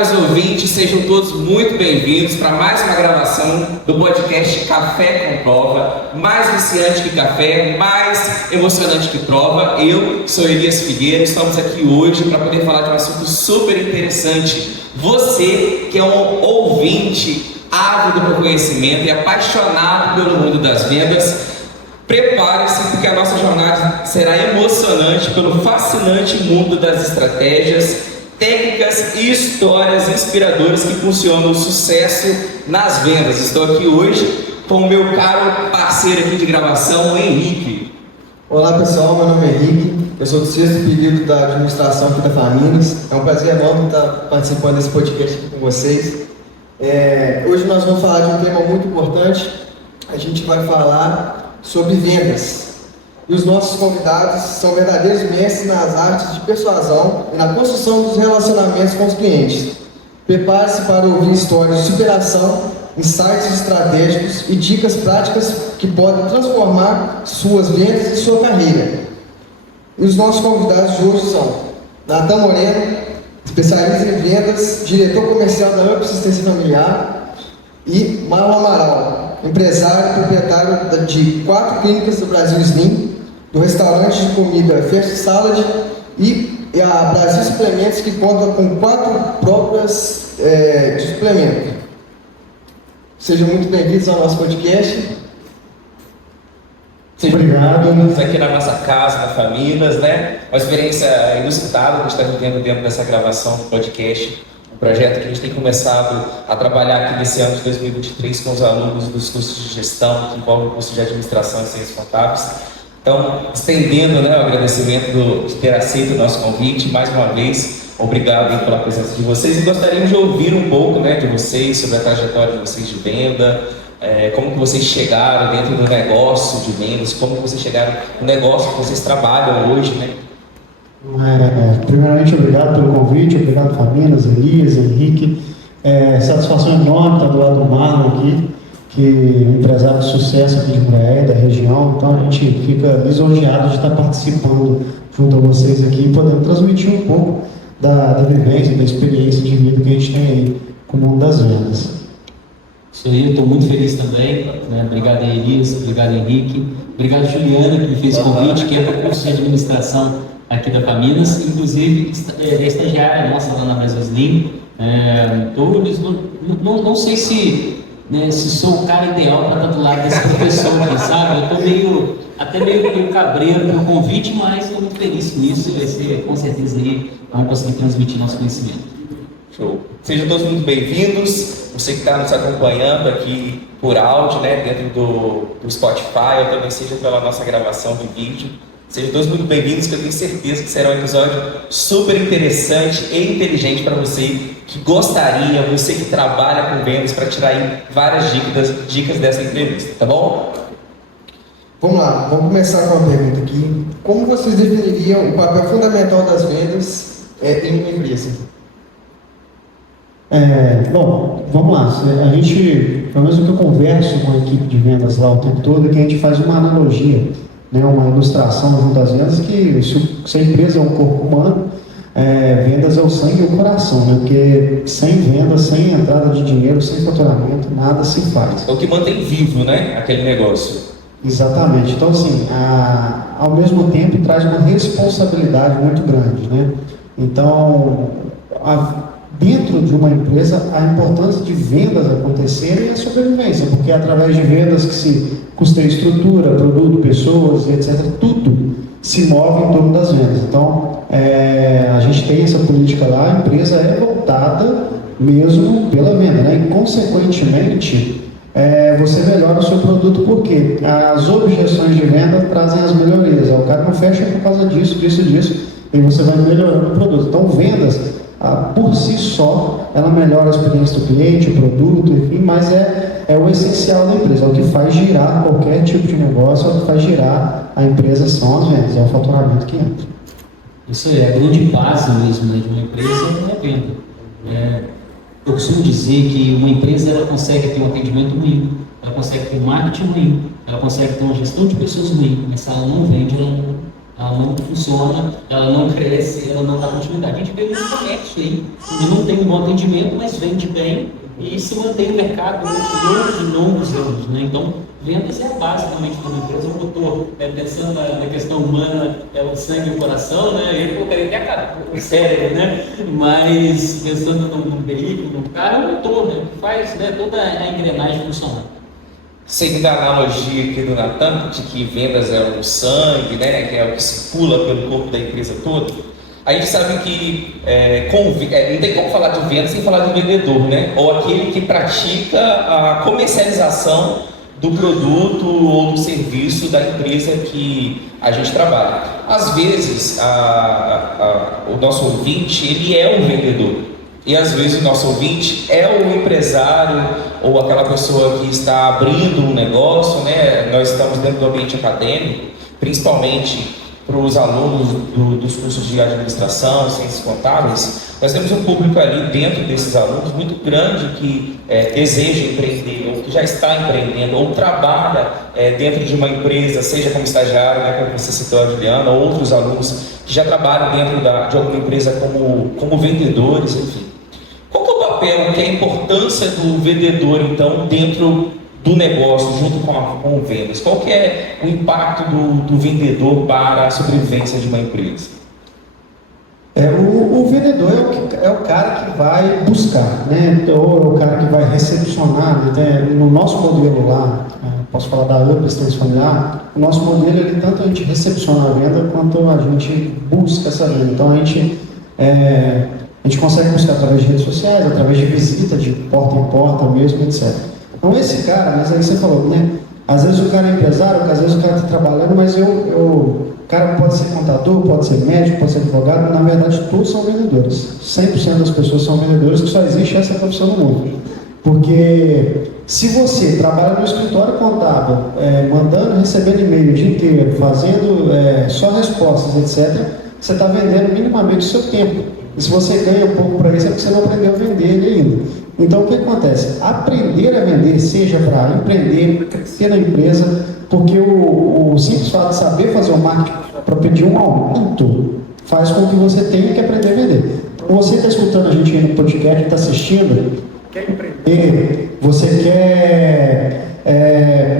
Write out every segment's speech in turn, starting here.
caros ouvintes, sejam todos muito bem-vindos para mais uma gravação do podcast Café com Prova. Mais viciante que café, mais emocionante que prova. Eu sou Elias Figueira, estamos aqui hoje para poder falar de um assunto super interessante. Você que é um ouvinte ávido por conhecimento e apaixonado pelo mundo das vendas, prepare-se porque a nossa jornada será emocionante pelo fascinante mundo das estratégias, técnicas e histórias inspiradoras que funcionam o sucesso nas vendas. Estou aqui hoje com o meu caro parceiro aqui de gravação, o Henrique. Olá pessoal, meu nome é Henrique, eu sou do 6º período da administração aqui da Faminas. É um prazer enorme estar participando desse podcast aqui com vocês. Hoje nós vamos falar de um tema muito importante. A gente vai falar sobre vendas. E os nossos convidados são verdadeiros mestres nas artes de persuasão e na construção dos relacionamentos com os clientes. Prepare-se para ouvir histórias de superação, insights estratégicos e dicas práticas que podem transformar suas vendas e sua carreira. E os nossos convidados de hoje são Natan Moreno, especialista em vendas, diretor comercial da Ampla Assistência Familiar, e Marlon Amaral, empresário e proprietário de 4 clínicas do Brasil Slim, do restaurante de comida First Salad e a Brasil Suplementos, que conta com 4 próprias de suplemento. Sejam muito bem-vindos ao nosso podcast. Obrigado. Estamos aqui na nossa casa, na Faminas, né? Uma experiência inusitada que a gente está vivendo dentro dessa gravação do podcast. Um projeto que a gente tem começado a trabalhar aqui nesse ano de 2023 com os alunos dos cursos de gestão, que envolvem o curso de administração e ciências contábeis. Então, estendendo, né, o agradecimento de ter aceito o nosso convite, mais uma vez, obrigado pela presença de vocês, e gostaríamos de ouvir um pouco, né, de vocês, sobre a trajetória de vocês de venda, como que vocês chegaram dentro do negócio de vendas, como que vocês chegaram no negócio que vocês trabalham hoje, né? Primeiramente, obrigado pelo convite, obrigado Faminas, Elias, Henrique, satisfação enorme estar do lado do Marlon aqui, que é um empresário de sucesso aqui de Muraé, da região. Então a gente fica lisonjeado de estar participando junto a vocês aqui e podendo transmitir um pouco da vivência, da experiência de vida que a gente tem aí com o mundo das vendas. Isso aí, eu estou muito feliz também, né? Obrigado Elias, obrigado Henrique, obrigado Juliana que me fez o convite, que é para o curso de administração aqui da Faminas, inclusive é estagiária nossa lá na Brasil Slim. Não sei se sou o cara ideal para estar do lado desse professor aqui, sabe? Eu estou até meio cabreiro pelo convite, mas estou muito feliz com isso. Vai ser, com certeza, aí vamos conseguir transmitir nosso conhecimento. Show! Sejam todos muito bem-vindos. Você que está nos acompanhando aqui por áudio, né, dentro do Spotify, ou também seja pela nossa gravação de vídeo. Sejam todos muito bem-vindos, que eu tenho certeza que será um episódio super interessante e inteligente para você que gostaria, você que trabalha com vendas, para tirar aí várias dicas dessa entrevista, tá bom? Vamos lá, vamos começar com uma pergunta aqui. Como vocês definiriam o papel fundamental das vendas em uma empresa? Bom, vamos lá. A gente, pelo menos o que eu converso com a equipe de vendas lá o tempo todo, é que a gente faz uma analogia, né, uma ilustração junto às vendas, que se a empresa é um corpo humano, vendas é o sangue e o coração, né? Porque sem vendas, sem entrada de dinheiro, sem faturamento, nada se faz. É o que mantém vivo, né, aquele negócio. Exatamente. Então, assim, ao mesmo tempo traz uma responsabilidade muito grande, né? Então, dentro de uma empresa, a importância de vendas acontecerem é a sobrevivência, porque é através de vendas que se custeia estrutura, produto, pessoas, etc. Tudo se move em torno das vendas. Então, a gente tem essa política lá, a empresa é voltada mesmo pela venda, né? E, consequentemente, você melhora o seu produto, porque as objeções de venda trazem as melhorias. O cara não fecha por causa disso, e você vai melhorando o produto. Então, vendas, por si só, ela melhora a experiência do cliente, o produto, enfim, mas é o essencial da empresa, é o que faz girar qualquer tipo de negócio, é o que faz girar a empresa, são as vendas, é o faturamento que entra. Isso aí, a grande base mesmo, né, de uma empresa é a venda. Eu costumo dizer que uma empresa ela consegue ter um atendimento ruim, ela consegue ter um marketing ruim, ela consegue ter uma gestão de pessoas ruim, mas se ela não vende, ela não funciona, ela não cresce, ela não dá continuidade. A gente vê muito comércio aí, onde não tem um bom atendimento, mas vende bem e se mantém no mercado durante longos anos, né? Então, vendas é a base realmente de uma empresa, o motor, pensando na questão humana, é o sangue e o coração, né? Eu colocaria até o cérebro, né? Mas pensando num veículo, num carro, é o motor, né? Que faz, né, toda a engrenagem funcionar. Seguindo a analogia aqui do Natan, de que vendas é o sangue, né, que é o que circula pelo corpo da empresa toda, a gente sabe que não tem como falar de vendas sem falar de vendedor, né? Ou aquele que pratica a comercialização do produto ou do serviço da empresa que a gente trabalha. Às vezes, o nosso ouvinte, ele é um vendedor. E às vezes o nosso ouvinte é o empresário ou aquela pessoa que está abrindo um negócio, né? Nós estamos dentro do ambiente acadêmico, principalmente para os alunos dos cursos de administração, ciências contábeis. Nós temos um público ali dentro desses alunos muito grande que deseja empreender, ou que já está empreendendo, ou trabalha dentro de uma empresa, seja como estagiário, né, como você citou, a Juliana, ou outros alunos que já trabalham dentro de alguma empresa como vendedores, enfim. Qual que é o papel, que é a importância do vendedor, então, dentro do negócio, junto com vendas? Qual que é o impacto do vendedor para a sobrevivência de uma empresa? O vendedor é o cara que vai buscar, né? Ou é o cara que vai recepcionar, né? No nosso modelo lá, posso falar da Up Assistência Familiar, o nosso modelo, ele tanto a gente recepciona a venda, quanto a gente busca essa venda. Então, a gente consegue buscar através de redes sociais, através de visita, de porta em porta mesmo, etc. Então, esse cara, mas aí você falou, né? Às vezes o cara é empresário, às vezes o cara está trabalhando, mas o cara pode ser contador, pode ser médico, pode ser advogado, na verdade todos são vendedores. 100% das pessoas são vendedores, que só existe essa profissão no mundo. Porque se você trabalha no escritório contábil, mandando, recebendo e-mail o dia inteiro, fazendo só respostas, etc., você está vendendo minimamente o seu tempo. E se você ganha um pouco para isso, é porque você não aprendeu a vender ele ainda. Então, o que acontece? Aprender a vender, seja para empreender, crescer na empresa, porque o simples fato de saber fazer o marketing para pedir um aumento faz com que você tenha que aprender a vender. Então, você que está escutando a gente aí no podcast, está assistindo, quer empreender, você quer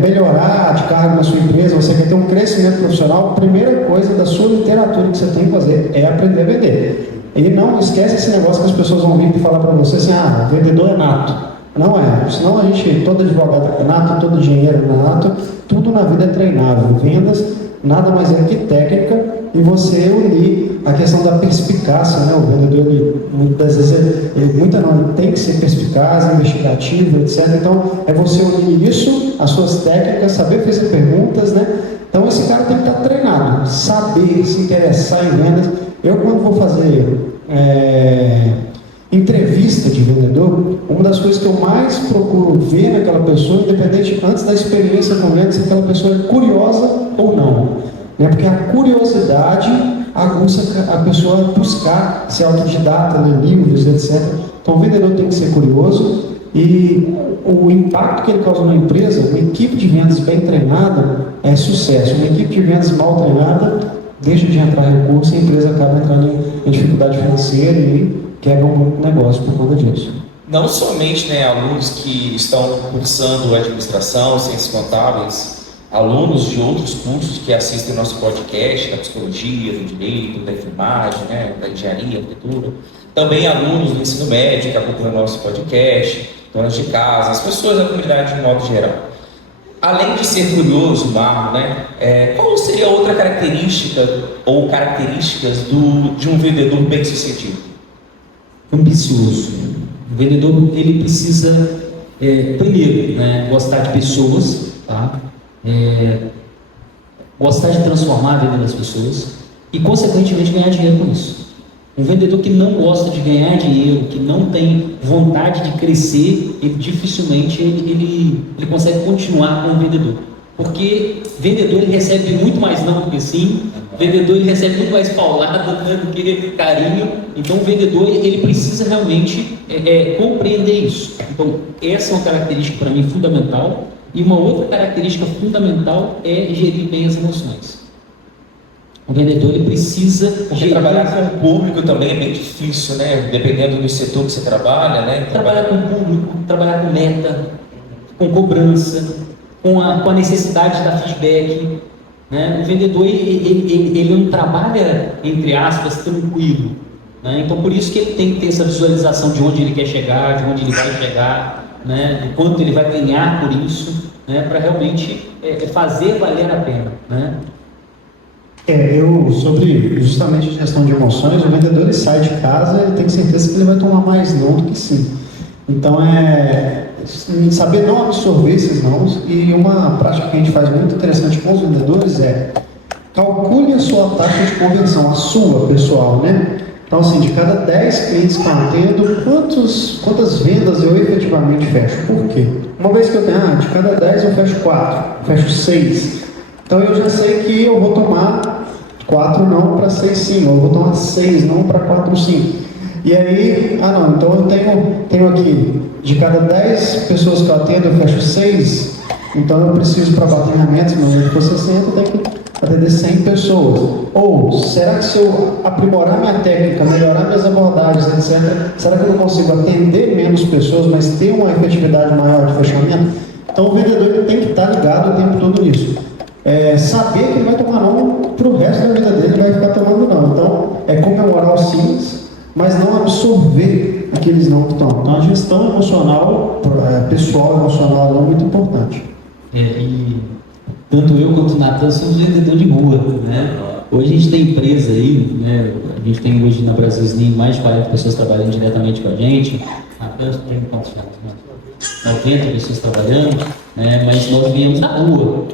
melhorar de cargo na sua empresa, você quer ter um crescimento profissional, a primeira coisa da sua literatura que você tem que fazer é aprender a vender. E não esquece esse negócio que as pessoas vão vir e falar para você assim, o vendedor é nato. Não é, senão a gente, todo advogado é nato, todo engenheiro é nato, tudo na vida é treinável. Vendas nada mais é que técnica e você unir a questão da perspicácia, né? O vendedor, ele, muitas vezes, ele tem que ser perspicaz, investigativo, etc. Então, é você unir isso, as suas técnicas, saber fazer perguntas, né? Então, esse cara tem que estar treinado, saber se interessar em vendas. Eu, quando vou fazer entrevista de vendedor, uma das coisas que eu mais procuro ver naquela pessoa, independente antes da experiência com vendas, se aquela pessoa é curiosa ou não. Né? Porque a curiosidade aguça a pessoa a buscar ser autodidata, ler livros, etc. Então, o vendedor tem que ser curioso e o impacto que ele causa na empresa, uma equipe de vendas bem treinada é sucesso. Uma equipe de vendas mal treinada deixa de entrar recurso e a empresa acaba entrando em dificuldade financeira e quebra um negócio por conta disso. Não somente, né, alunos que estão cursando administração, ciências contábeis, alunos de outros cursos que assistem nosso podcast, da psicologia, do direito, da enfermagem, né, da engenharia, arquitetura, também alunos do ensino médio que acompanham o nosso podcast, donas de casa, as pessoas da comunidade de um modo geral. Além de ser curioso, Marlon, né, qual seria outra característica ou características de um vendedor bem-sucedido? Ambicioso. O vendedor, ele precisa, primeiro, né, gostar de pessoas, tá? Gostar de transformar a vida das pessoas e, consequentemente, ganhar dinheiro com isso. Um vendedor que não gosta de ganhar dinheiro, que não tem vontade de crescer, ele dificilmente ele consegue continuar como vendedor. Porque vendedor ele recebe muito mais não do que sim, vendedor ele recebe muito mais paulada, né, do que carinho. Então o vendedor ele precisa realmente compreender isso. Então essa é uma característica para mim fundamental. E uma outra característica fundamental é gerir bem as emoções. O vendedor ele precisa Porque trabalhar com o público também é bem difícil, né? Dependendo do setor que você trabalha, né? Trabalhar com o público, trabalhar com meta, com cobrança, com a necessidade da feedback, né? O vendedor ele não trabalha, entre aspas, tranquilo, né? Então por isso que ele tem que ter essa visualização de onde ele quer chegar, de onde ele vai chegar, né? De quanto ele vai ganhar por isso, né? Para realmente fazer valer a pena, né? Sobre justamente a gestão de emoções, o vendedor ele sai de casa e tem certeza que ele vai tomar mais não do que sim. Então saber não absorver esses nãos, e uma prática que a gente faz muito interessante com os vendedores é calcule a sua taxa de conversão, a sua pessoal, né? Então assim, de cada 10 clientes que eu atendo, quantas vendas eu efetivamente fecho? Por quê? Uma vez que eu tenho, de cada 10 eu fecho 4, fecho 6. Então eu já sei que eu vou tomar 4 não para 6 sim, ou eu vou tomar 6 não para 4 sim. E aí, então eu tenho aqui, de cada 10 pessoas que eu atendo, eu fecho 6, então eu preciso, para bater minha meta, se não for 60, eu tenho que atender 100 pessoas. Ou, será que se eu aprimorar minha técnica, melhorar minhas abordagens, etc., será que eu não consigo atender menos pessoas, mas ter uma efetividade maior de fechamento? Então o vendedor ele tem que estar ligado o tempo todo nisso. Saber que ele vai tomar não para o resto da vida dele, ele vai ficar tomando não. Então, comemorar os sims, mas não absorver aqueles não que tomam. Então, a gestão emocional, pessoal emocional, é muito importante. E tanto eu quanto o Natan somos vendedor de rua, né? Hoje a gente tem empresa aí, né? A gente tem hoje na Brasil Slim mais de 40 pessoas trabalhando diretamente com a gente. Natan tem quantos anos? 90 pessoas trabalhando, né? Mas nós viemos da rua.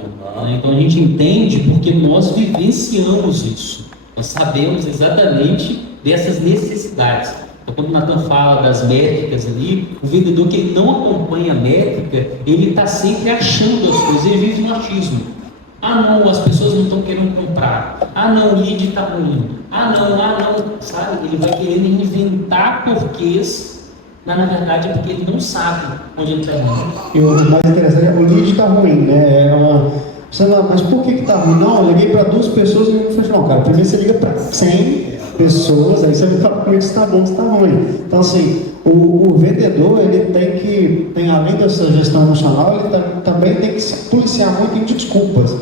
Então a gente entende porque nós vivenciamos isso. Nós sabemos exatamente dessas necessidades. Então, quando o Natan fala das métricas ali, o vendedor que ele não acompanha a métrica, ele está sempre achando as coisas, ele vive no achismo. Não, as pessoas não estão querendo comprar. Não, o lead está ruim. Não, sabe? Ele vai querendo inventar porquês, mas na verdade é porque ele não sabe onde ele está indo. E o mais interessante é o lead está ruim, né? Mas por que está ruim? Não, eu liguei para 2 pessoas e não foi. Não, cara, primeiro você liga para 100 pessoas, aí você vai falar comigo se está bom, se está ruim. Então, assim, o vendedor, ele tem além dessa gestão emocional, ele também tem que se policiar muito em desculpas.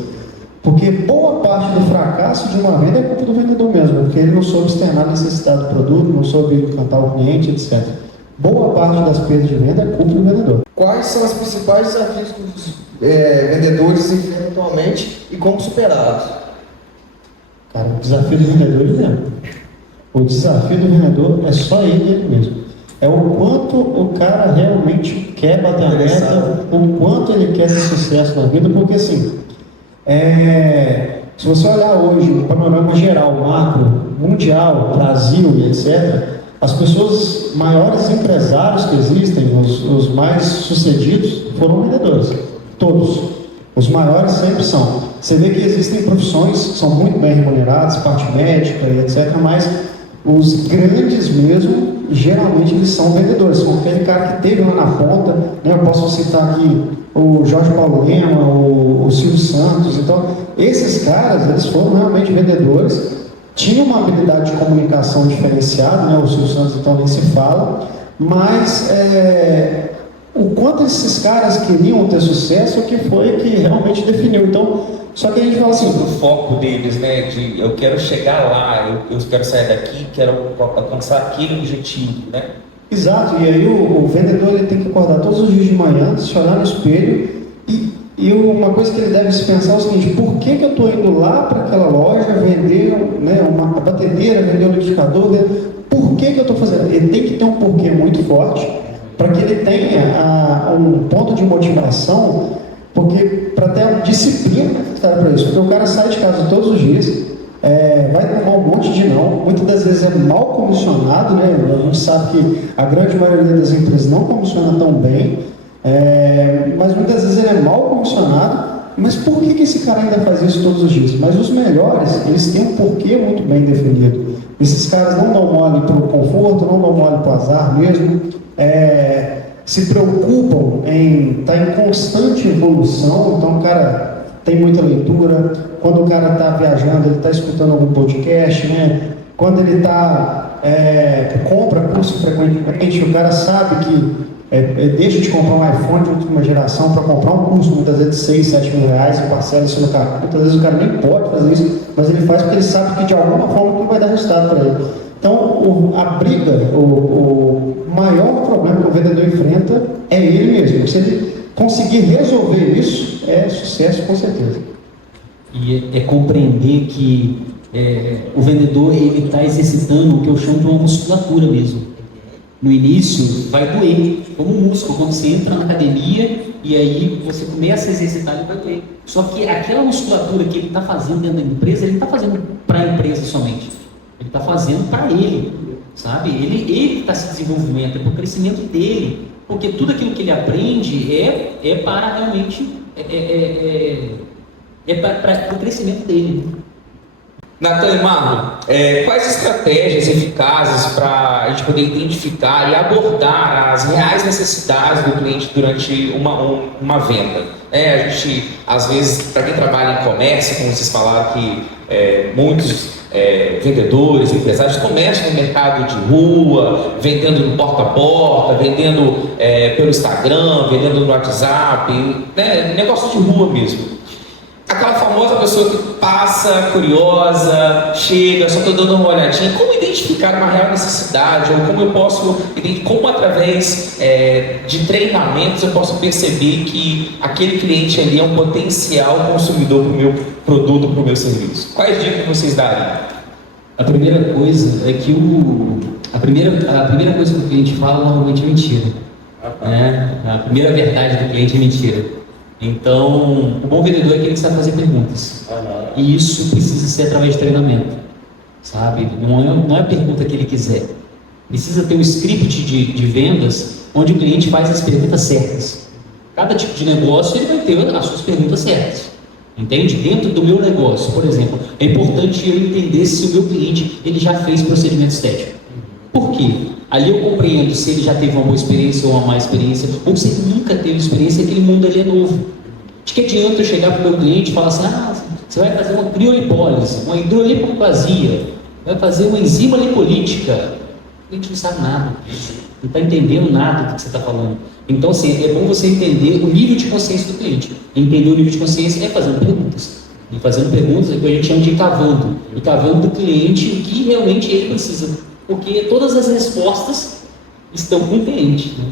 Porque boa parte do fracasso de uma venda é culpa do vendedor mesmo, porque ele não soube externar a necessidade do produto, não soube encantar o cliente, etc. Boa parte das perdas de venda é culpa do vendedor. Quais são os principais desafios que os vendedores enfrentam atualmente e como superá-los? Cara, o desafio do vendedor é mesmo. O desafio do vendedor é só ele mesmo. É o quanto o cara realmente quer bater a meta, o quanto ele quer ter sucesso na vida, porque assim, se você olhar hoje o panorama geral, macro, mundial, Brasil e etc., as pessoas maiores empresários que existem, os mais sucedidos, foram vendedores. Todos. Os maiores sempre são. Você vê que existem profissões que são muito bem remuneradas, parte médica e etc., mas os grandes mesmo, geralmente eles são vendedores. São aquele cara que teve lá na ponta, né? Eu posso citar aqui o Jorge Paulo Lema, o Silvio Santos. Então, esses caras, eles foram realmente vendedores. Tinha uma habilidade de comunicação diferenciada, né? O Silvio Santos então nem se fala, mas o quanto esses caras queriam ter sucesso é que foi que realmente definiu. Então, só que a gente fala assim, o foco deles, né, de eu quero chegar lá, eu quero sair daqui, quero alcançar aquele objetivo, né? Exato, e aí o vendedor ele tem que acordar todos os dias de manhã, se olhar no espelho e uma coisa que ele deve se pensar é o seguinte: por que eu estou indo lá para aquela loja vender, né, uma batedeira, vender um liquidificador, por que eu estou fazendo? Ele tem que ter um porquê muito forte para que ele tenha um ponto de motivação, porque para ter a disciplina necessária para isso, porque o cara sai de casa todos os dias, vai tomar um monte de não, muitas das vezes é mal comissionado, né? A gente sabe que a grande maioria das empresas não comissiona tão bem, mas muitas vezes ele é mal comissionado. Mas por que esse cara ainda faz isso todos os dias? Mas os melhores, eles têm um porquê muito bem definido. Esses caras não dão mole para o conforto, não dão mole para o azar mesmo, se preocupam em estar em constante evolução. Então o cara tem muita leitura, quando o cara está viajando, ele está escutando algum podcast, né? Quando ele compra curso frequentemente, o cara sabe que deixa de comprar um iPhone de última geração para comprar um curso, muitas vezes de 6, 7 mil reais, e parcela isso no cartão. Muitas vezes o cara nem pode fazer isso, mas ele faz porque ele sabe que de alguma forma que vai dar resultado para ele. Então, a briga, o maior problema que o vendedor enfrenta é ele mesmo. Se ele conseguir resolver isso, é sucesso com certeza. E é compreender que o vendedor ele está exercitando o que eu chamo de uma musculatura mesmo. No início vai doer, como um músculo, quando você entra na academia e aí você começa a exercitar, ele vai doer. Só que aquela musculatura que ele está fazendo dentro da empresa, ele não está fazendo para a empresa somente, ele está fazendo para ele, sabe? Ele está se desenvolvendo, é para o crescimento dele, porque tudo aquilo que ele aprende é para realmente, para o crescimento dele. Natan e Marlon, quais estratégias eficazes para a gente poder identificar e abordar as reais necessidades do cliente durante uma venda? A gente, às vezes, para quem trabalha em comércio, como vocês falaram que muitos vendedores, empresários começam no mercado de rua, vendendo no porta a porta, vendendo pelo Instagram, vendendo no WhatsApp, negócio de rua mesmo. Aquela famosa pessoa que passa, curiosa, chega, só estou dando uma olhadinha. Como identificar uma real necessidade? Ou como eu posso, como através de treinamentos eu posso perceber que aquele cliente ali é um potencial consumidor para o meu produto, para o meu serviço? Quais dicas vocês dariam? A primeira coisa é que a primeira coisa que o cliente fala normalmente é mentira. Né? A primeira verdade do cliente é mentira. Então, o bom vendedor é aquele que sabe fazer perguntas. E isso precisa ser através de treinamento, sabe? Não é a pergunta que ele quiser. Precisa ter um script de vendas onde o cliente faz as perguntas certas. Cada tipo de negócio ele vai ter as suas perguntas certas. Entende? Dentro do meu negócio, por exemplo, é importante eu entender se o meu cliente ele já fez procedimento estético. Por quê? Ali eu compreendo se ele já teve uma boa experiência ou uma má experiência, ou se ele nunca teve experiência, aquele mundo ali é novo. De que adianta eu chegar para o meu cliente e falar assim, você vai fazer uma criolipólise, uma hidrolipoplasia, vai fazer uma enzima lipolítica. O cliente não sabe nada disso, não está entendendo nada do que você está falando. Então, assim, é bom você entender o nível de consciência do cliente. Entender o nível de consciência é fazendo perguntas. E fazendo perguntas é o que a gente chama de cavando. E cavando do cliente o que realmente ele precisa. Porque todas as respostas estão com o cliente. Né?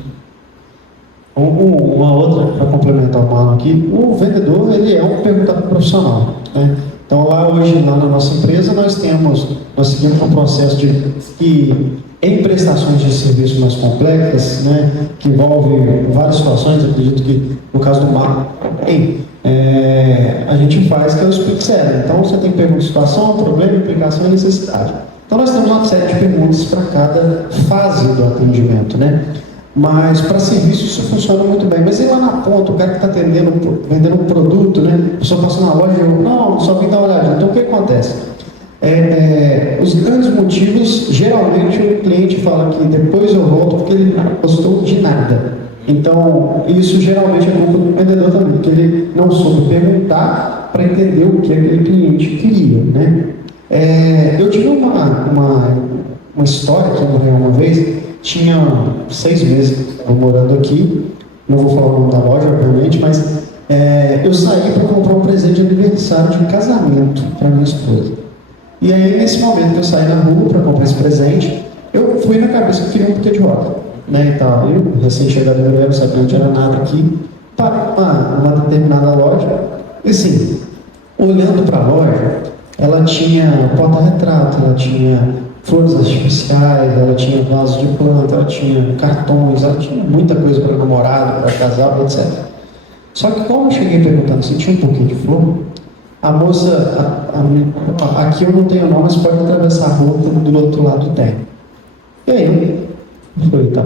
Uma outra, para complementar o Marlon aqui, o vendedor ele é um perguntador profissional. Né? Então hoje na nossa empresa nós seguimos um processo que em prestações de serviço mais complexas, né, que envolve várias situações, acredito que no caso do Marlon a gente faz que é o Speak Zero. Então você tem pergunta de situação, problema, implicação e necessidade. Então nós temos uma série de perguntas para cada fase do atendimento, né? Mas para serviço isso funciona muito bem. Mas e lá na ponta, o cara que está vendendo um produto, né? A pessoa passa na loja e eu, não, só vim dar uma olhada. Então o que acontece? Os grandes motivos, geralmente o cliente fala que depois eu volto porque ele não gostou de nada. Então isso geralmente é culpa do vendedor também, porque ele não soube perguntar para entender o que aquele cliente queria, né? Eu tive uma história que eu morei uma vez, tinha 6 meses eu morando aqui, não vou falar o nome da loja, obviamente, mas eu saí para comprar um presente de aniversário de casamento para minha esposa. E aí, nesse momento que eu saí na rua para comprar esse presente, eu fui na cabeça que eu queria um buquê de rosa, né, e tal. Eu, recém-chegado no Rio, sabia onde era nada aqui, para uma determinada loja, e assim, olhando para a loja, ela tinha porta-retrato, ela tinha flores artificiais, ela tinha vasos de planta, ela tinha cartões, ela tinha muita coisa para namorado, para casal, etc. Só que quando eu cheguei perguntando se tinha um buquê de flor, a moça, aqui eu não tenho não, mas pode atravessar a rua do outro lado tem. E aí, foi tá.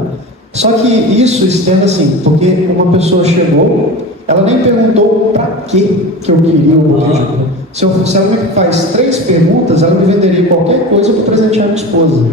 Só que isso estende assim, porque uma pessoa chegou, ela nem perguntou para que eu queria o buquê de flor. Se ela me faz 3 perguntas, ela me venderia qualquer coisa para presentear minha esposa.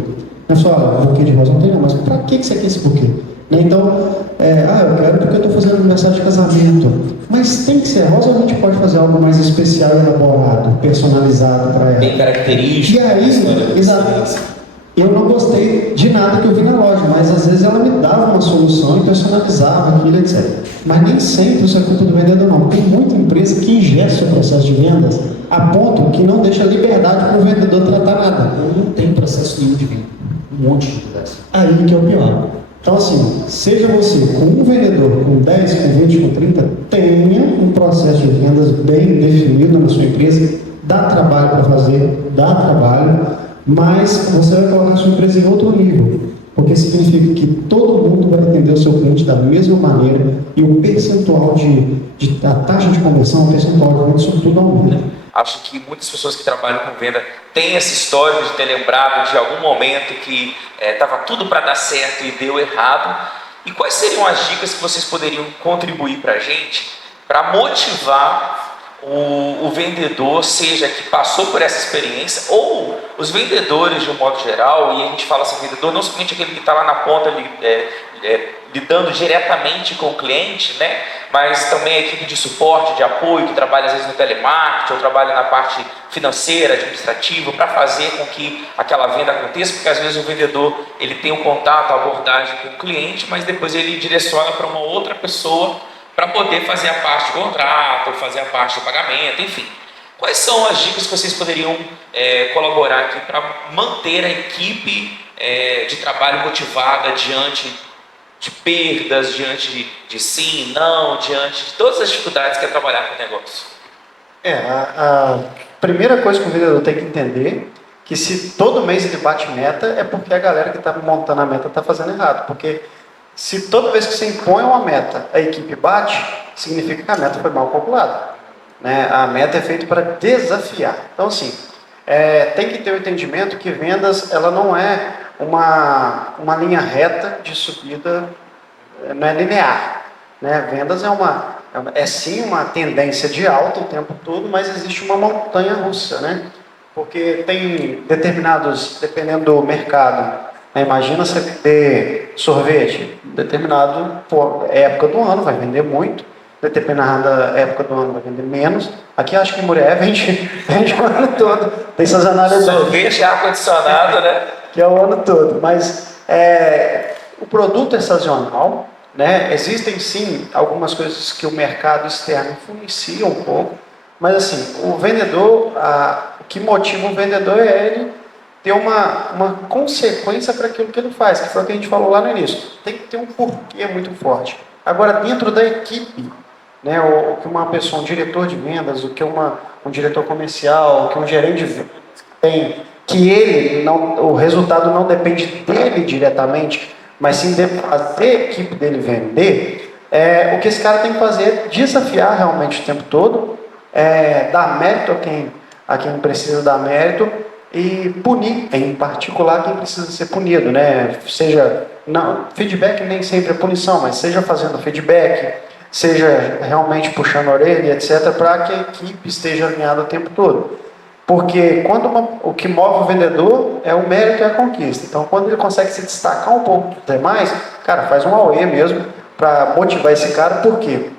Eu falo, buquê de rosa não tem não, mas para que você quer esse buquê? Então, eu quero porque eu estou fazendo aniversário de casamento. Mas tem que ser rosa ou a gente pode fazer algo mais especial, elaborado, personalizado para ela? Bem característico. E aí, exato. Eu não gostei de nada que eu vi na loja, mas às vezes ela me dava uma solução e personalizava aquilo, etc. Mas nem sempre isso é culpa do vendedor, não. Tem muita empresa que ingessa o processo de vendas a ponto que não deixa liberdade para o vendedor tratar nada. Não tem processo nenhum de venda. Um monte de processo. Aí que é o pior. Então, assim, seja você com um vendedor, com 10, com 20, com 30, tenha um processo de vendas bem definido na sua empresa. Dá trabalho para fazer, dá trabalho, mas você vai colocar a sua empresa em outro nível, porque significa que todo mundo vai atender o seu cliente da mesma maneira e o percentual a taxa de conversão, o percentual de venda, isso tudo aumenta. Acho que muitas pessoas que trabalham com venda têm essa história de ter lembrado de algum momento que estava tudo para dar certo e deu errado. E quais seriam as dicas que vocês poderiam contribuir para a gente para motivar o vendedor, seja que passou por essa experiência, ou os vendedores de um modo geral, e a gente fala assim, vendedor não somente aquele que está lá na ponta lidando diretamente com o cliente, né? Mas também a equipe de suporte, de apoio, que trabalha às vezes no telemarketing, ou trabalha na parte financeira, administrativa, para fazer com que aquela venda aconteça, porque às vezes o vendedor ele tem um contato, a abordagem com o cliente, mas depois ele direciona para uma outra pessoa para poder fazer a parte do contrato, fazer a parte do pagamento, enfim. Quais são as dicas que vocês poderiam colaborar aqui para manter a equipe de trabalho motivada diante de perdas, diante de sim, não, diante de todas as dificuldades que é trabalhar com o negócio? A primeira coisa que o vendedor tem que entender que se todo mês ele bate meta é porque a galera que está montando a meta está fazendo errado, porque se toda vez que você impõe uma meta, a equipe bate, significa que a meta foi mal calculada. Né? A meta é feita para desafiar. Então, assim, tem que ter o entendimento que vendas, ela não é uma linha reta de subida, não é linear. Né? Vendas é sim uma tendência de alta o tempo todo, mas existe uma montanha russa, né? Porque tem determinados, dependendo do mercado, imagina você ter sorvete, determinada época do ano vai vender muito, determinada época do ano vai vender menos. Aqui acho que mulher vende o ano todo, tem sazonalidade. Sorvete ar-condicionado, né? Que é o ano todo, mas o produto é sazonal, né? Existem sim algumas coisas que o mercado externo influencia um pouco, mas assim, o vendedor, o que motiva o vendedor é ele ter uma consequência para aquilo que ele faz, que foi o que a gente falou lá no início. Tem que ter um porquê muito forte. Agora, dentro da equipe, né, o que uma pessoa, um diretor de vendas, o que um diretor comercial, o que um gerente de vendas tem, que o resultado não depende dele diretamente, mas sim de fazer a equipe dele vender, o que esse cara tem que fazer é desafiar realmente o tempo todo, dar mérito a quem precisa dar mérito, e punir, em particular, quem precisa ser punido, né? Feedback nem sempre é punição, mas seja fazendo feedback, seja realmente puxando a orelha, etc., para que a equipe esteja alinhada o tempo todo. Porque o que move o vendedor é o mérito e a conquista. Então, quando ele consegue se destacar um pouco dos demais, cara, faz um AUE mesmo para motivar esse cara. Por quê?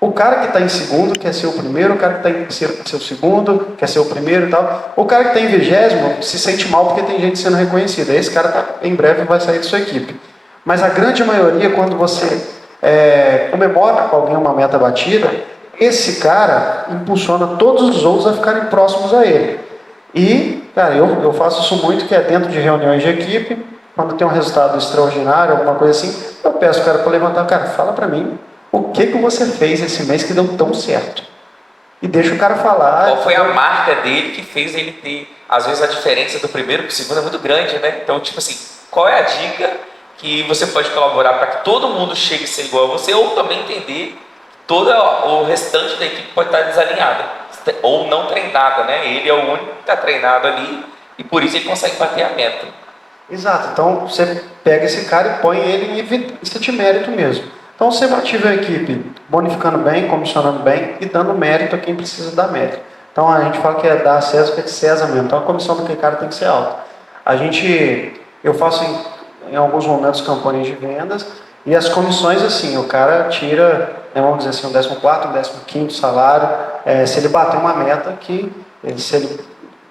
O cara que está em segundo quer ser o primeiro, o cara que está em terceiro quer ser o segundo, quer ser o primeiro e tal. O cara que está em 20º se sente mal porque tem gente sendo reconhecida. Esse cara em breve vai sair da sua equipe. Mas a grande maioria, quando você comemora com alguém uma meta batida, esse cara impulsiona todos os outros a ficarem próximos a ele. E, cara, eu faço isso muito, que é dentro de reuniões de equipe, quando tem um resultado extraordinário, alguma coisa assim, eu peço o cara para levantar, cara, fala para mim, o que você fez esse mês que deu tão certo? E deixa o cara falar. Qual foi a marca dele que fez ele ter, às vezes a diferença do primeiro para o segundo é muito grande, né? Então, tipo assim, qual é a dica que você pode colaborar para que todo mundo chegue a ser igual a você, ou também entender todo o restante da equipe pode estar desalinhada, ou não treinada, né? Ele é o único que está treinado ali, e por isso ele consegue bater a meta. Exato, então você pega esse cara e põe ele em evidência de mérito mesmo. Então você motiva a equipe bonificando bem, comissionando bem e dando mérito a quem precisa dar mérito. Então a gente fala que é dar a César o que é de César mesmo. Então a comissão daquele cara tem que ser alta. Eu faço em alguns momentos campanhas de vendas E as comissões, assim, o cara tira, né, vamos dizer assim, um 14º, um 15º salário, se ele bater uma meta que, se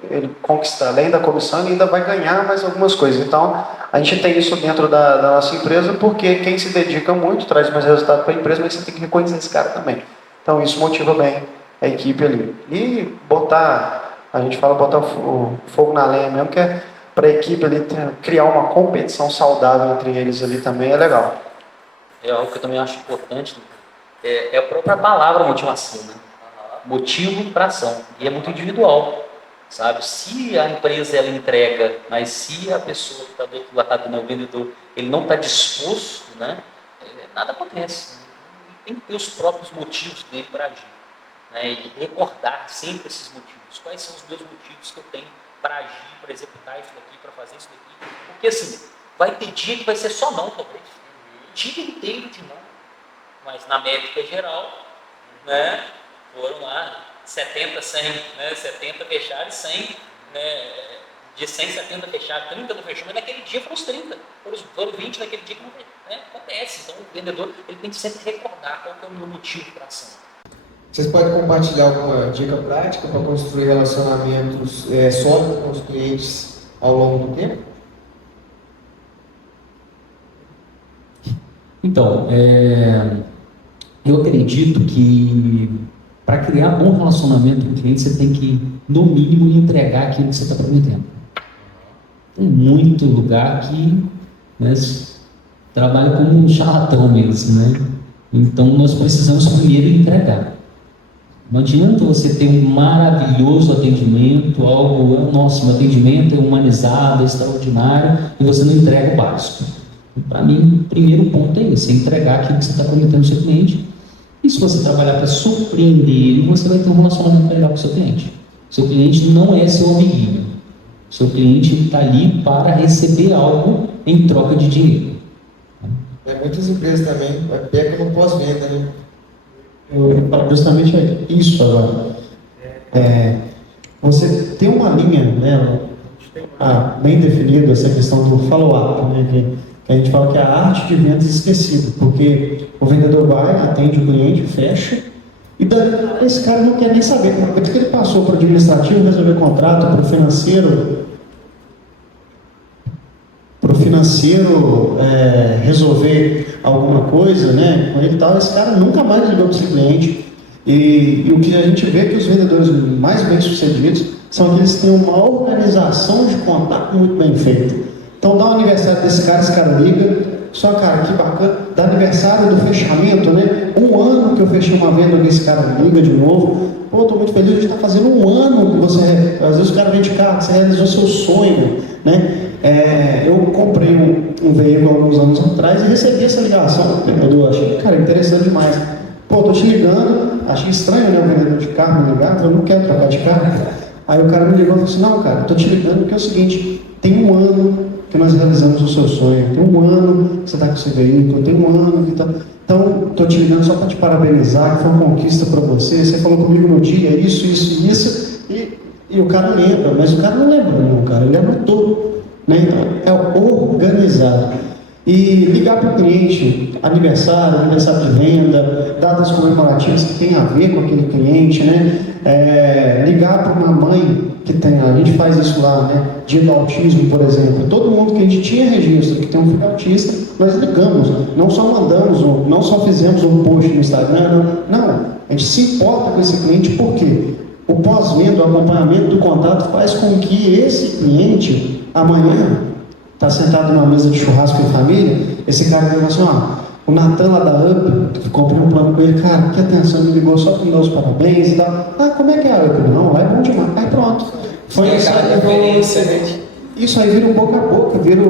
ele conquistar, além da comissão, ele ainda vai ganhar mais algumas coisas. Então, a gente tem isso dentro da nossa empresa, porque quem se dedica muito traz mais resultado para a empresa, mas você tem que reconhecer esse cara também. Então, isso motiva bem a equipe ali. E a gente fala botar o fogo na lenha mesmo, que é para a equipe ali criar uma competição saudável entre eles ali também, é legal. É algo que eu também acho importante, é a própria palavra motivação, né? Motivo para ação, e é muito individual, sabe? Se a empresa ela entrega, mas se a pessoa que está do outro lado, né, o vendedor, ele não está disposto, né, nada acontece. Tem que ter os próprios motivos dele para agir, né? E recordar sempre esses motivos. Quais são os meus motivos que eu tenho para agir, para executar isso daqui, para fazer isso daqui? Porque assim, vai ter dia que vai ser só não, talvez. O dia inteiro de não. Mas na métrica geral, né, foram lá 70, 100, né, 70 fecharam e 100, né, de 100, 70 fecharam, 30 não fechou, mas naquele dia foram os 30, foram 20 naquele dia que não, né, acontece. Então o vendedor ele tem que sempre recordar qual que é o meu motivo para a ação. Vocês podem compartilhar alguma dica prática para construir relacionamentos sólidos com os clientes ao longo do tempo? Então, eu acredito que para criar bom relacionamento com o cliente, você tem que, no mínimo, entregar aquilo que você está prometendo. Tem muito lugar que, né, trabalha como um charlatão mesmo, né? Então, nós precisamos primeiro entregar. Não adianta você ter um maravilhoso atendimento, nosso meu atendimento é humanizado, é extraordinário, e você não entrega o básico. Para mim, o primeiro ponto é esse, é entregar aquilo que você está prometendo ao seu cliente. E se você trabalhar para surpreender ele, você vai ter um relacionamento melhor com o seu cliente. Seu cliente não é seu amiguinho. Seu cliente está ali para receber algo em troca de dinheiro. Muitas empresas também pegam no pós-venda, né? Justamente isso agora. Você tem uma linha, né, bem definida, essa questão do follow-up, né, que a gente fala que é a arte de vendas esquecida, porque o vendedor vai, atende o cliente, fecha, e daí esse cara não quer nem saber. Depois que ele passou para o administrativo, resolver contrato, para o financeiro resolver alguma coisa, né, com ele e tal, esse cara nunca mais ligou para esse cliente. E o que a gente vê é que os vendedores mais bem-sucedidos são aqueles que têm uma organização de contato muito bem feita. Então, dá o aniversário desse cara, esse cara liga, só cara, que bacana, dá aniversário do fechamento, né? 1 ano que eu fechei uma venda, esse cara liga de novo. Pô, estou muito feliz, a gente está fazendo 1 ano que você... Às vezes o cara vem de carro, você realizou seu sonho, né? Eu comprei um veículo alguns anos atrás e recebi essa ligação do vendedor. Achei, cara, interessante demais. Pô, tô te ligando, achei estranho, né, o vendedor de carro me ligar, eu não quero trocar de carro. Aí o cara me ligou e falou assim, não, cara, tô te ligando porque é o seguinte, tem 1 ano que nós realizamos o seu sonho, tem 1 ano que você está com esse veículo, tem 1 ano que tá... Então, tô te ligando só para te parabenizar, que foi uma conquista para você, você falou comigo no dia, isso, e o cara lembra, mas o cara não lembra não, cara, ele lembra tudo, né? Então, é organizado. E ligar para o cliente, aniversário de venda, datas comemorativas que tem a ver com aquele cliente, né? Ligar para uma mãe que tem, a gente faz isso lá, né? Dia do autismo, por exemplo. Todo mundo que a gente tinha registro que tem um filho autista, nós ligamos, não só mandamos, não só fizemos um post no Instagram, não. A gente se importa com esse cliente porque o pós-venda, o acompanhamento do contato faz com que esse cliente, amanhã, está sentado numa mesa de churrasco em família, esse cara vai assim, o Natan lá da UP, que comprei um plano com ele, cara, que atenção, me ligou só para me dar os parabéns e tal. Como é que é a UP? Não, lá é bom demais. Aí pronto. Foi essa referência, né? Isso aí vira um boca a boca, vira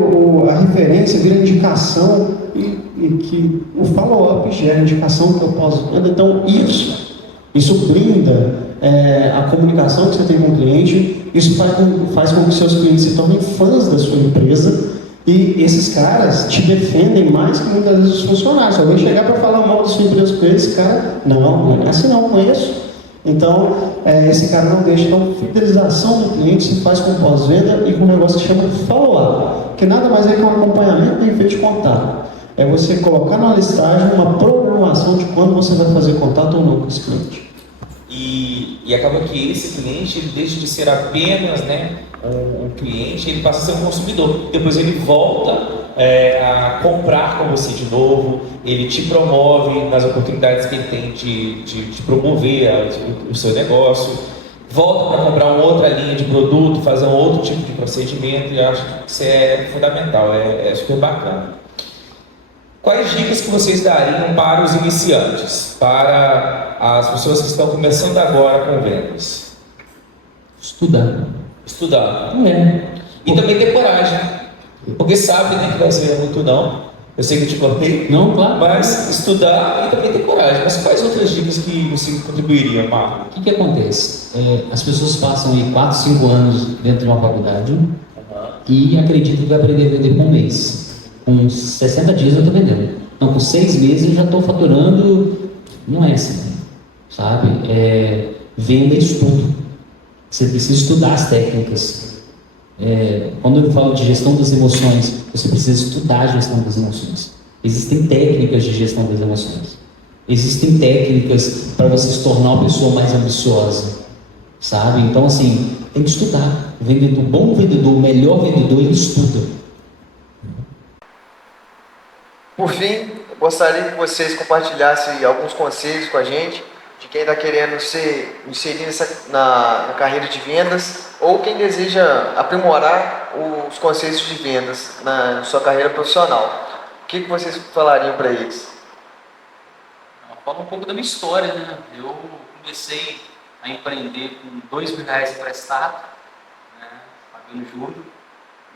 a referência, vira a indicação, e que o follow-up gera a indicação que eu posso. Então, isso brinda a comunicação que você tem com o cliente, isso faz com que seus clientes se tornem fãs da sua empresa, e esses caras te defendem mais que muitas vezes os funcionários. Se alguém chegar para falar mal da sua empresa com eles, cara, não é assim não, conheço. Então, esse cara não deixa. Então, fidelização do cliente se faz com pós-venda e com um negócio que chama follow-up, que nada mais é que um acompanhamento bem feito de contato. É você colocar na listagem uma programação de quando você vai fazer contato ou não com esse cliente. E acaba que esse cliente, ele deixa de ser apenas, né, um cliente, ele passa a ser um consumidor. Depois ele volta a comprar com você de novo, ele te promove nas oportunidades que ele tem de promover o seu negócio, volta para comprar uma outra linha de produto, fazer um outro tipo de procedimento, e eu acho que isso é fundamental, é super bacana. Quais dicas que vocês dariam para os iniciantes, para as pessoas que estão começando agora com vendas? Estudar. Estudar. É. E também ter coragem, porque sabe, né, que vai ser muito não. Eu sei que eu te cortei, Não, claro. mas estudar e também ter coragem. Mas quais outras dicas que você contribuiriam, Marco? O que acontece? As pessoas passam aí 4, 5 anos dentro de uma faculdade e acreditam que vai aprender a vender por um mês. Com 60 dias eu estou vendendo. Então, com 6 meses eu já estou faturando. Não é assim, sabe? Venda e estudo. Você precisa estudar as técnicas. Quando eu falo de gestão das emoções, você precisa estudar a gestão das emoções. Existem técnicas de gestão das emoções. Existem técnicas para você se tornar uma pessoa mais ambiciosa, sabe? Então, assim, tem que estudar. O bom vendedor, o melhor vendedor, ele estuda. Por fim, eu gostaria que vocês compartilhassem alguns conselhos com a gente, de quem está querendo se inserir na carreira de vendas, ou quem deseja aprimorar os conceitos de vendas na sua carreira profissional. O que vocês falariam para eles? Fala um pouco da minha história, né? Eu comecei a empreender com R$2.000 emprestado, né? Pagando juros,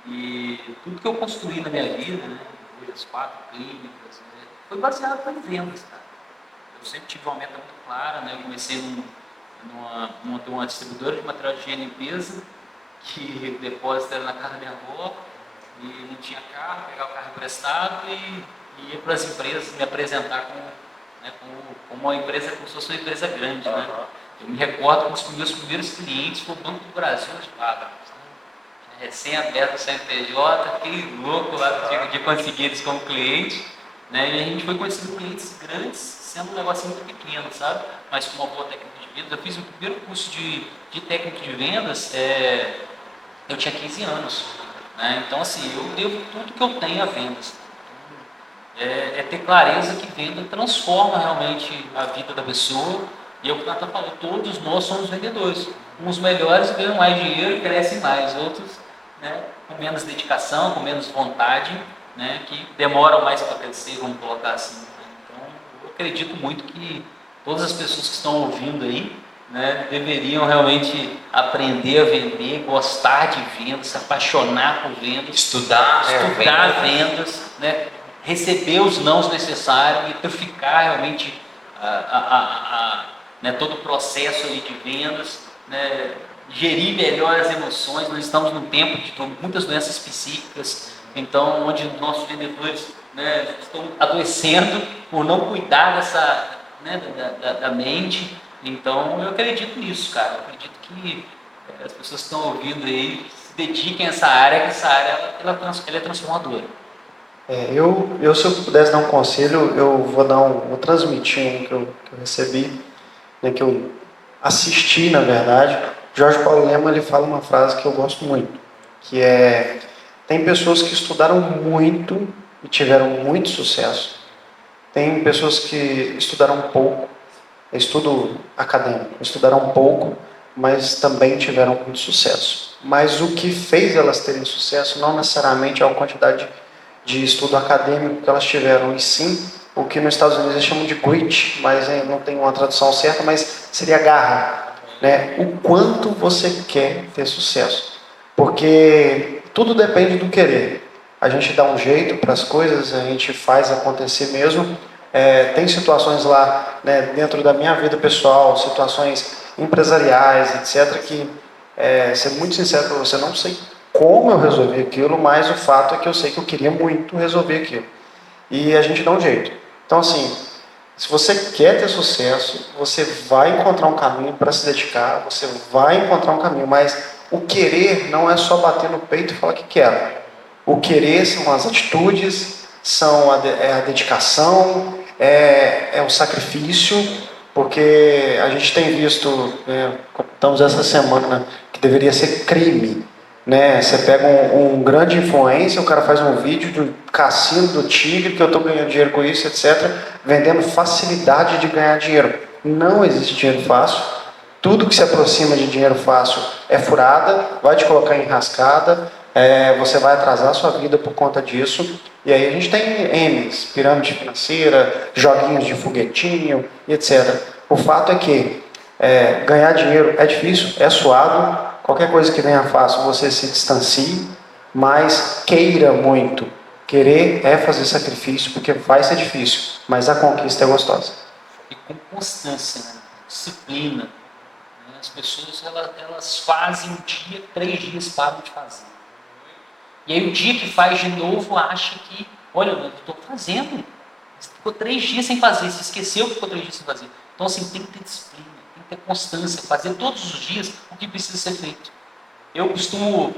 e tudo que eu construí na minha vida, né? Hoje as 4 clínicas, né? Foi baseado em vendas, cara. Eu sempre tive uma meta muito clara, né? Eu comecei montar uma distribuidora de material de higiene e limpeza, que o depósito era na casa da minha avó, e não tinha carro, pegava o carro emprestado e ia para as empresas me apresentar como uma empresa, como se fosse uma empresa grande, né? Eu me recordo que os meus primeiros clientes foi o Banco do Brasil de Paga. Recém-aberto o CNPJ, fiquei louco lá de conseguir eles como cliente, né? E a gente foi conhecendo clientes grandes, sendo um negócio muito pequeno, sabe? Mas com uma boa técnica de vendas. Eu fiz o primeiro curso de técnica de vendas, eu tinha 15 anos, né? Então, assim, eu devo tudo que eu tenho a vendas. Ter clareza que venda transforma realmente a vida da pessoa. E é o que o Natan falou, todos nós somos vendedores. Uns melhores ganham mais dinheiro e crescem mais, outros, né, com menos dedicação, com menos vontade, né, que demoram mais para crescer, vamos colocar assim. Então, eu acredito muito que todas as pessoas que estão ouvindo aí, né, deveriam realmente aprender a vender, gostar de vendas, se apaixonar por vendas, Estudar vendas, né, receber os nãos necessários e purificar realmente né, todo o processo aí de vendas, né, gerir melhor as emoções. Nós estamos num tempo de muitas doenças psíquicas, então onde nossos vendedores, né, estão adoecendo por não cuidar né, da mente. Então eu acredito nisso, cara. Eu acredito que as pessoas que estão ouvindo aí se dediquem a essa área, que essa área ela é transformadora. Se eu pudesse dar um conselho, eu vou transmitir um que eu recebi, né, que eu assisti, na verdade. Jorge Paulo Lema, ele fala uma frase que eu gosto muito, que tem pessoas que estudaram muito e tiveram muito sucesso. Tem pessoas que estudaram pouco, estudo acadêmico, estudaram pouco, mas também tiveram muito sucesso. Mas o que fez elas terem sucesso não necessariamente é a quantidade de estudo acadêmico que elas tiveram, e sim o que nos Estados Unidos eles chamam de grit, mas não tem uma tradução certa, mas seria garra, né? O quanto você quer ter sucesso, porque tudo depende do querer. A gente dá um jeito para as coisas, a gente faz acontecer mesmo. Tem situações lá, né, dentro da minha vida pessoal, situações empresariais, etc., que, ser muito sincero para você, não sei como eu resolvi aquilo, mas o fato é que eu sei que eu queria muito resolver aquilo. E a gente dá um jeito. Então, assim, se você quer ter sucesso, você vai encontrar um caminho para se dedicar, você vai encontrar um caminho, mas o querer não é só bater no peito e falar que quero. O querer são as atitudes, são a dedicação, é o sacrifício, porque a gente tem visto, estamos essa semana, que deveria ser crime, né? Você pega um grande influencer, o cara faz um vídeo do cassino do Tigre, que eu estou ganhando dinheiro com isso, etc., vendendo facilidade de ganhar dinheiro. Não existe dinheiro fácil. Tudo que se aproxima de dinheiro fácil é furada, vai te colocar em enrascada, você vai atrasar a sua vida por conta disso. E aí a gente tem M's, pirâmide financeira, joguinhos de foguetinho, etc. O fato é que ganhar dinheiro é difícil, é suado. Qualquer coisa que venha fácil, você se distancie, mas queira muito. Querer é fazer sacrifício, porque vai ser difícil, mas a conquista é gostosa. E com constância, né? Disciplina. Né? As pessoas elas fazem um dia, 3 dias param de fazer. E aí o dia que faz de novo acha que, olha, eu estou fazendo. Você ficou 3 dias sem fazer, se esqueceu que ficou 3 dias sem fazer. Então assim, tem que ter disciplina, tem que ter constância, fazer todos os dias o que precisa ser feito. Eu costumo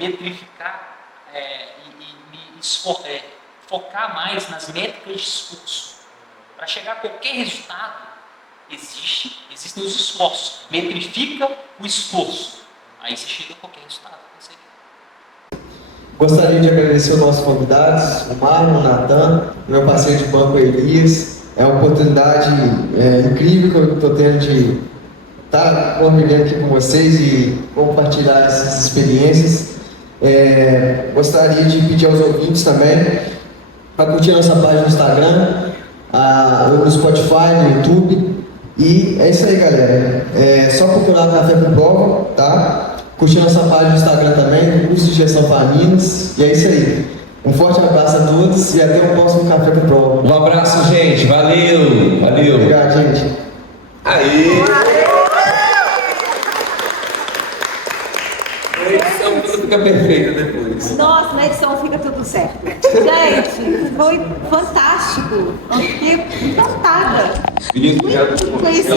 metrificar focar mais nas métricas de esforço. Para chegar a qualquer resultado, existem os esforços. Metrifica o esforço. Aí você chega a qualquer resultado. Gostaria de agradecer os nossos convidados, o Marlon, o Natan, meu parceiro de banco, Elias. É uma oportunidade incrível que eu estou tendo de estar convivendo aqui com vocês e compartilhar essas experiências. Gostaria de pedir aos ouvintes também para curtir nossa página no Instagram, no Spotify, no YouTube. E é isso aí, galera. É só procurar Café com Prova, tá? Curtir nossa página no Instagram também, do curso de gestão Faminas. E é isso aí. Um forte abraço a todos e até o próximo Café com Prova. Um abraço, gente. Valeu. Valeu. Obrigado, gente. Aí. A edição tudo fica perfeita depois. Nossa, na edição fica tudo certo. Gente, foi fantástico. Eu fiquei encantada. Menino, Muito conhecimento.